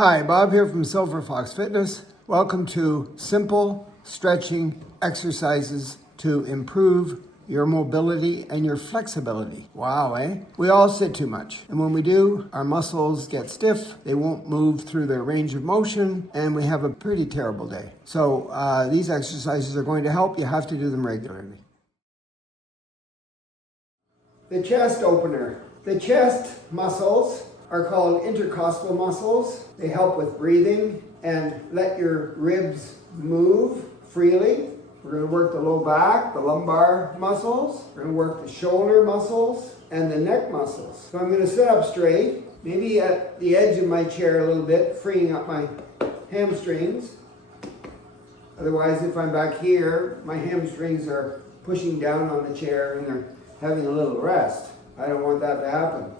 Hi, Bob here from Silver Fox Fitness. Welcome to simple stretching exercises to improve your mobility and your flexibility. Wow, eh? We all sit too much. And when we do, our muscles get stiff, they won't move through their range of motion, and we have a pretty terrible day. So these exercises are going to help. You have to do them regularly. The chest opener. The chest muscles are called intercostal muscles. They help with breathing and let your ribs move freely. We're going to work the low back, the lumbar muscles. We're going to work the shoulder muscles and the neck muscles. So I'm going to sit up straight, maybe at the edge of my chair a little bit, freeing up my hamstrings. Otherwise, if I'm back here, my hamstrings are pushing down on the chair and they're having a little rest. I don't want that to happen.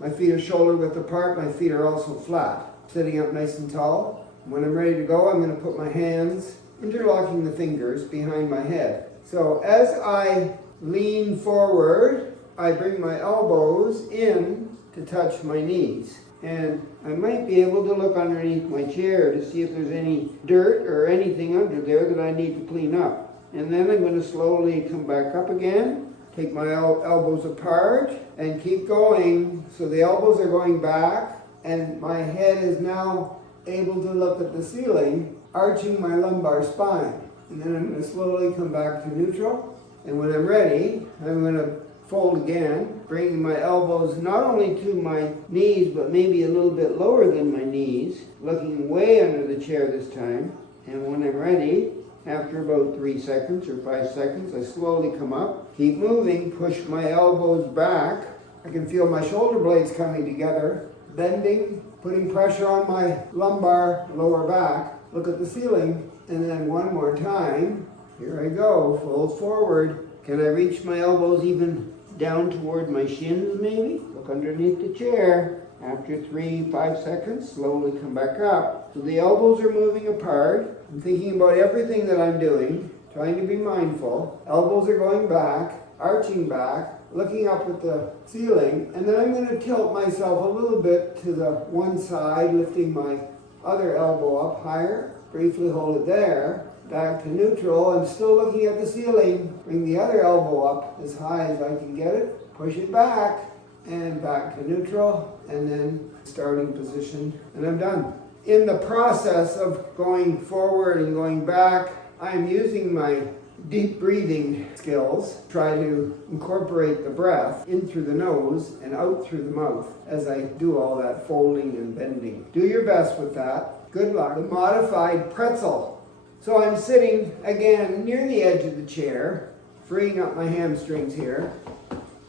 My feet are shoulder width apart. My feet are also flat. Sitting up nice and tall. When I'm ready to go, I'm going to put my hands, interlocking the fingers behind my head. So as I lean forward, I bring my elbows in to touch my knees. And I might be able to look underneath my chair to see if there's any dirt or anything under there that I need to clean up. And then I'm going to slowly come back up again. Take my elbows apart and keep going. So the elbows are going back and my head is now able to look at the ceiling, arching my lumbar spine. And then I'm going to slowly come back to neutral. And when I'm ready, I'm going to fold again, bringing my elbows not only to my knees, but maybe a little bit lower than my knees, looking way under the chair this time. And when I'm ready, after about 3 seconds or 5 seconds, I slowly come up, keep moving, push my elbows back. I can feel my shoulder blades coming together, bending, putting pressure on my lumbar, lower back. Look at the ceiling, and then one more time. Here I go, fold forward. Can I reach my elbows even down toward my shins maybe? Look underneath the chair. After 3-5 seconds, slowly come back up. So the elbows are moving apart. I'm thinking about everything that I'm doing, trying to be mindful. Elbows are going back, arching back, looking up at the ceiling, and then I'm going to tilt myself a little bit to the one side, lifting my other elbow up higher. Briefly hold it there. Back to neutral. I'm still looking at the ceiling. Bring the other elbow up as high as I can get it. Push it back. And back to neutral, and then starting position, and I'm done. In the process of going forward and going back, I'm using my deep breathing skills, try to incorporate the breath in through the nose and out through the mouth as I do all that folding and bending. Do your best with that. Good luck. The modified pretzel. So I'm sitting again near the edge of the chair, freeing up my hamstrings here,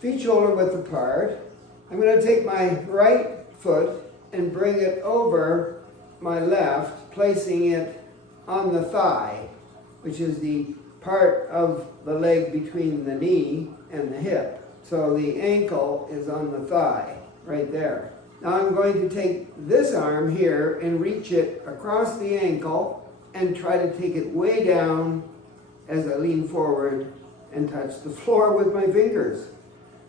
feet shoulder width apart. I'm going to take my right foot and bring it over my left, placing it on the thigh, which is the part of the leg between the knee and the hip. So the ankle is on the thigh, right there. Now I'm going to take this arm here and reach it across the ankle and try to take it way down as I lean forward and touch the floor with my fingers.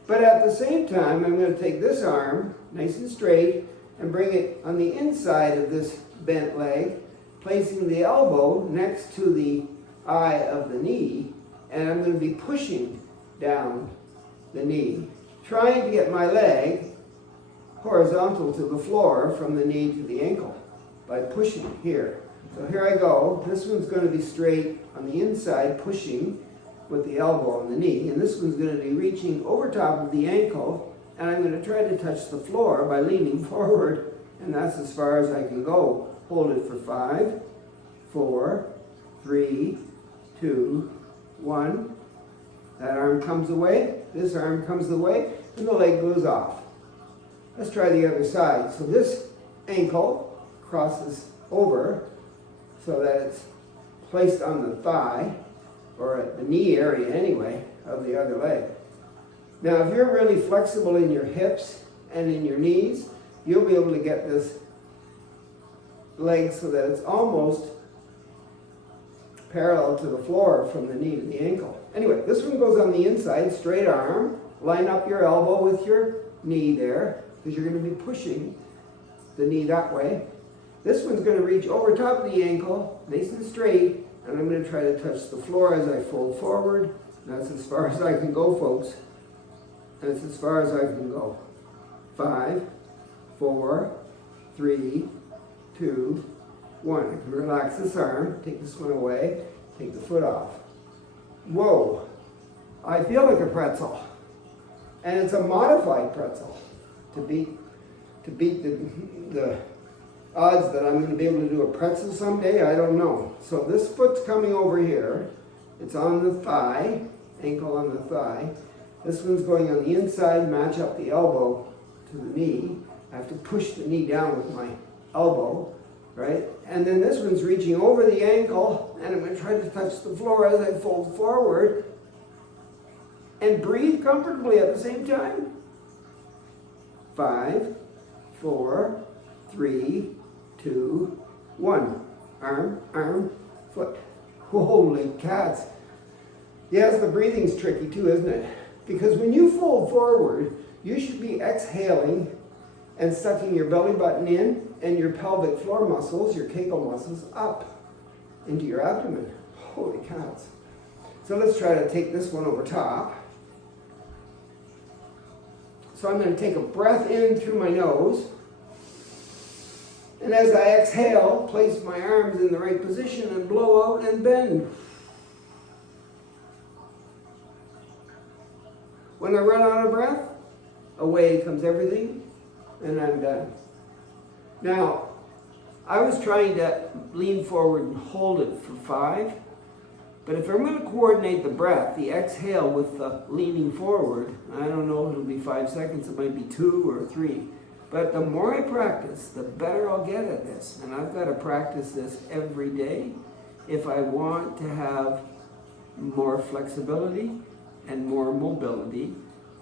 But at the same time, I'm going to take this arm, nice and straight, and bring it on the inside of this bent leg, placing the elbow next to the eye of the knee, and I'm going to be pushing down the knee, trying to get my leg horizontal to the floor from the knee to the ankle by pushing here. So here I go. This one's going to be straight on the inside, pushing with the elbow on the knee, and this one's going to be reaching over top of the ankle, and I'm going to try to touch the floor by leaning forward, and that's as far as I can go. Hold it for 5, 4, 3, 2, 1. That arm comes away, this arm comes away, and the leg goes off. Let's try the other side. So this ankle crosses over so that it's placed on the thigh, or at the knee area anyway, of the other leg. Now if you're really flexible in your hips and in your knees, you'll be able to get this leg so that it's almost parallel to the floor from the knee to the ankle. Anyway, this one goes on the inside, straight arm, line up your elbow with your knee there, because you're going to be pushing the knee that way. This one's going to reach over top of the ankle, nice and straight, and I'm going to try to touch the floor as I fold forward. That's as far as I can go, folks. That's as far as I can go. 5, 4, 3, 2, 1. I can relax this arm, take this one away, take the foot off. Whoa, I feel like a pretzel. And it's a modified pretzel to beat the odds that I'm going to be able to do a pretzel someday. I don't know. So this foot's coming over here. It's on the thigh, ankle on the thigh. This one's going on the inside, match up the elbow to the knee. I have to push the knee down with my elbow, right? And then this one's reaching over the ankle, and I'm going to try to touch the floor as I fold forward and breathe comfortably at the same time. 5, 4, 3, 2, 1. Arm, arm, foot. Holy cats. Yes, the breathing's tricky too, isn't it? Because when you fold forward, you should be exhaling and sucking your belly button in and your pelvic floor muscles, your Kegel muscles, up into your abdomen. Holy cats. So let's try to take this one over top. So I'm going to take a breath in through my nose. And as I exhale, place my arms in the right position and blow out and bend. When I run out of breath, away comes everything, and I'm done. Now, I was trying to lean forward and hold it for 5, but if I'm going to coordinate the breath, the exhale with the leaning forward, I don't know if it'll be 5 seconds, it might be 2 or 3. But the more I practice, the better I'll get at this. And I've got to practice this every day if I want to have more flexibility and more mobility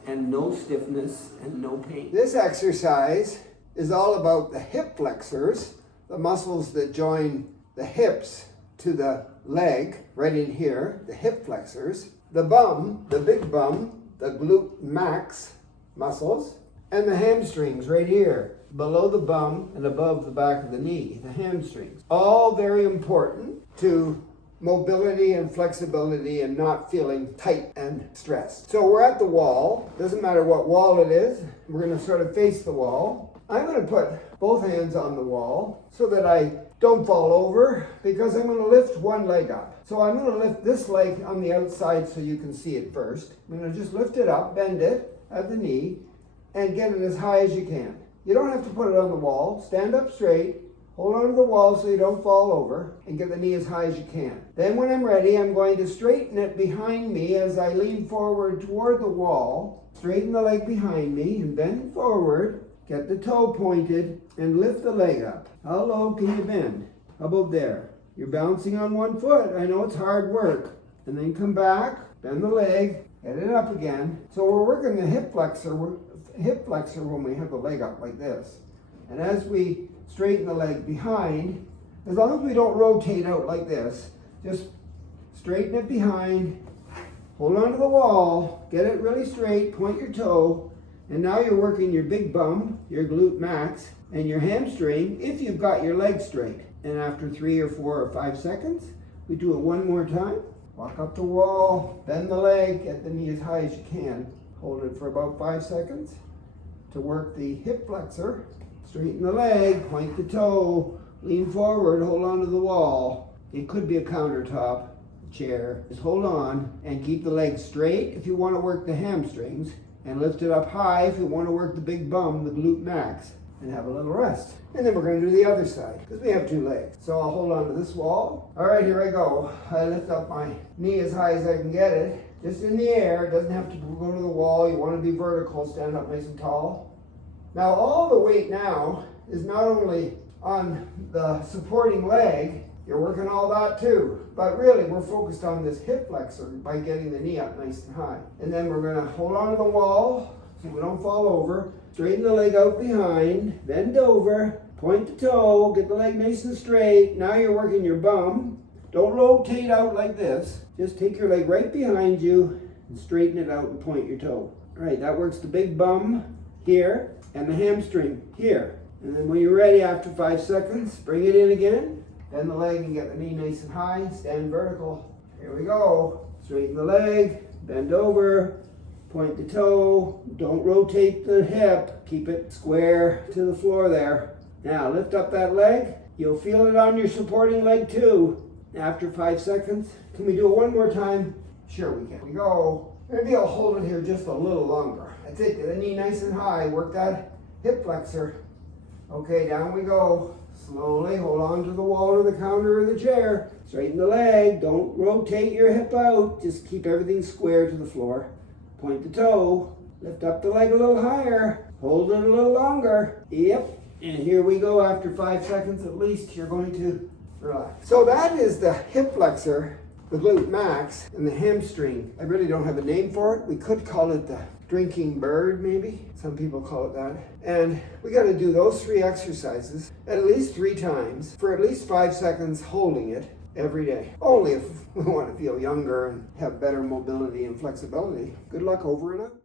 and no stiffness and no pain. This exercise is all about the hip flexors, the muscles that join the hips to the leg, right in here, the hip flexors, the bum, the big bum, the glute max muscles, and the hamstrings right here, below the bum and above the back of the knee, the hamstrings. All very important to mobility and flexibility and not feeling tight and stressed. So we're at the wall. Doesn't matter what wall it is. We're going to sort of face the wall. I'm going to put both hands on the wall so that I don't fall over, because I'm going to lift one leg up. So I'm going to lift this leg on the outside so you can see it first. I'm going to just lift it up, bend it at the knee, and get it as high as you can. You don't have to put it on the wall. Stand up straight, hold on to the wall so you don't fall over, and get the knee as high as you can. Then when I'm ready, I'm going to straighten it behind me as I lean forward toward the wall. Straighten the leg behind me and bend forward, get the toe pointed, and lift the leg up. How low can you bend? How about there? You're bouncing on one foot. I know it's hard work. And then come back, bend the leg, get it up again. So we're working the hip flexor when we have the leg up like this. And as we straighten the leg behind, as long as we don't rotate out like this, just straighten it behind, hold on to the wall, get it really straight, point your toe, and now you're working your big bum, your glute max, and your hamstring if you've got your leg straight. And after 3 or 4 or 5 seconds, we do it one more time. Walk up the wall, bend the leg, get the knee as high as you can. Hold it for about 5 seconds to work the hip flexor. Straighten the leg, point the toe, lean forward, hold on to the wall. It could be a countertop, a chair. Just hold on and keep the leg straight if you want to work the hamstrings, and lift it up high if you want to work the big bum, the glute max, and have a little rest. And then we're going to do the other side, because we have 2 legs. So I'll hold on to this wall. All right, here I go. I lift up my knee as high as I can get it. Just in the air, it doesn't have to go to the wall. You want to be vertical, stand up nice and tall. Now all the weight now is not only on the supporting leg, you're working all that too, but really we're focused on this hip flexor by getting the knee up nice and high. And then we're going to hold on to the wall so we don't fall over, straighten the leg out behind, bend over, point the toe, get the leg nice and straight. Now you're working your bum. Don't rotate out like this. Just take your leg right behind you and straighten it out and point your toe. All right, that works the big bum here and the hamstring here. And then when you're ready, after 5 seconds, bring it in again. Bend the leg and get the knee nice and high. Stand vertical. Here we go. Straighten the leg, bend over, point the toe. Don't rotate the hip. Keep it square to the floor there. Now lift up that leg. You'll feel it on your supporting leg too. After 5 seconds, can we do it one more time? Sure we can. Here we go. Maybe I'll hold it here just a little longer. That's it. Get the knee nice and high. Work that hip flexor. Okay, down we go. Slowly hold on to the wall or the counter or the chair. Straighten the leg. Don't rotate your hip out. Just keep everything square to the floor. Point the toe. Lift up the leg a little higher. Hold it a little longer. Yep. And here we go. After 5 seconds at least, you're going to relax. So that is the hip flexor, the glute max, and the hamstring. I really don't have a name for it. We could call it the drinking bird, maybe. Some people call it that. And we got to do those 3 exercises at least 3 times for at least 5 seconds, holding it every day. Only if we want to feel younger and have better mobility and flexibility. Good luck, over and out.